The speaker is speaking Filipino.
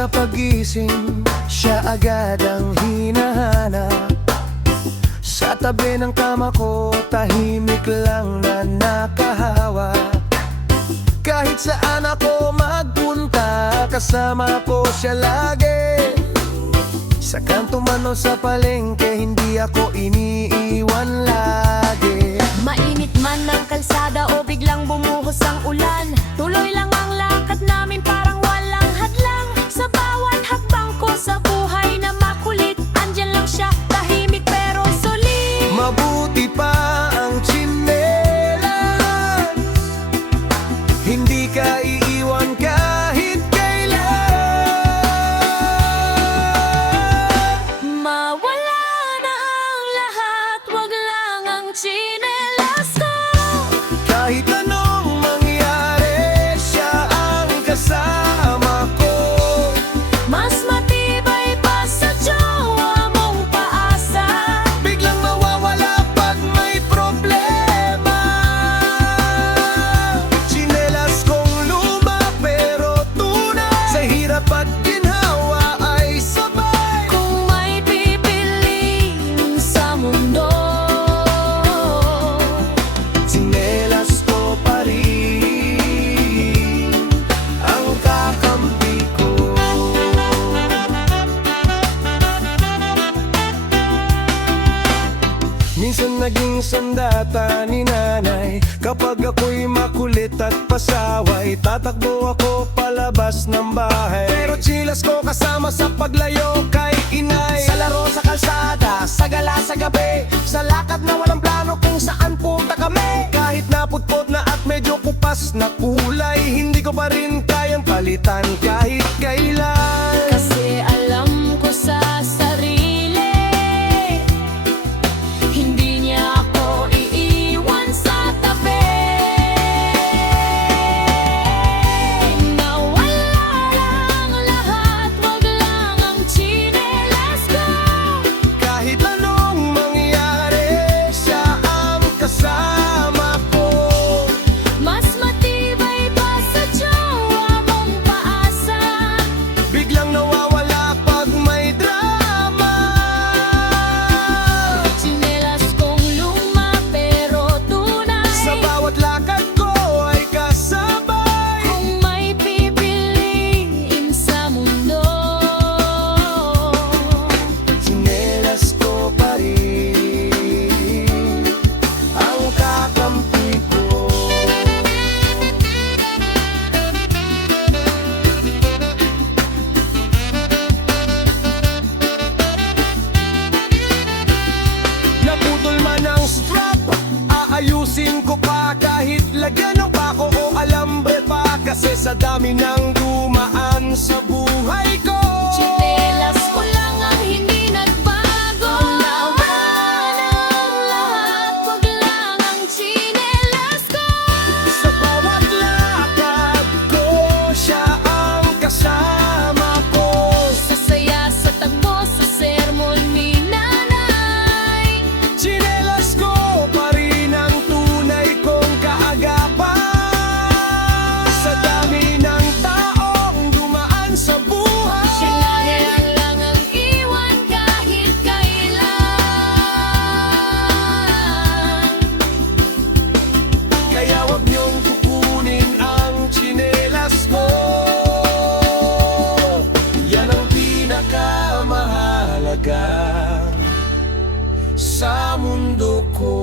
umaga pagising, siya agad ang hinahanap. Sa tabi ng kama ko, tahimik lang na nakahawak. Kahit saan ako magpunta, kasama ko siya lagi. Sa kanto man o sa palengke, hindi ako iniiwan lagi. Mainit man ang kalsada o biglang bumuhos ang ulan, tuloy lang ang lakad namin parang walang hadlang. Sa bawat hakbang ko sa buhay na makulit, andyan lang siya, tahimik pero solid. Mabuti pa ang tsinelas, hindi ka iiwan kahit mawala na ang lahat, wag lang ang tsinelas ko. kahit anong mangyari, siya ang kasama ko. Mas matibay pa sa jowa mong paasa, Biglang mawawala pag may problema. Tsinelas kong luma pero tunay, sa hirap at ginhawa ay sabay. kung may pipiliin sa mundo. Tsinelas ko pa rin ang kakampi ko. Minsan naging sandata ni nanay, kapag ako'y makulit at pasaway, tatakbo ako palabas ng bahay. Pero tsinelas ko kasama sa paglayo kay inay. Sa laro sa kalsada, sa gala sa gabi, sa lakad na walang plano kung saan punta kami. Kahit naputpot na at medyo kupas na kulay, hindi ko pa rin kayang palitan kahit kailan. Kasi alam ko sa sarili, hindi niya ako iiwan sa tabi. Nawala lang lahat, wag lang ang tsinelas ko. Kahit anong mangyari, siya ang kasama ko. Mas matibay pa sa jowa mong paasa, Biglang nawawala pag may drama. tsinelas kong luma pero tunay. Sa bawat lakad ko ay kasabay. Kung may pipiliin sa mundo, Tsinelas ko pa rin ang kakampi ko. Naputol man ang strap, aayusin ko pa kahit lagyan ng pako o alambre pa. Kasi sa dami ng dumaan sa buhay ko, tsinelas ko lang ang hindi nagbago. Nawala ang lahat, wag lang ang tsinelas ko. sa bawat lakad ko, siya ang kasama ko. Sa saya, sa tagpo, sa sermon ni nanay, Tsinelas ko pa rin ang tunay kong kaagapan. Sa dami ng taong dumaan sa buhay, siya lang ang iwan kahit kailan. kaya wag niyong kukunin ang tsinelas ko. Yan ang pinakamahalaga sa mundo ko.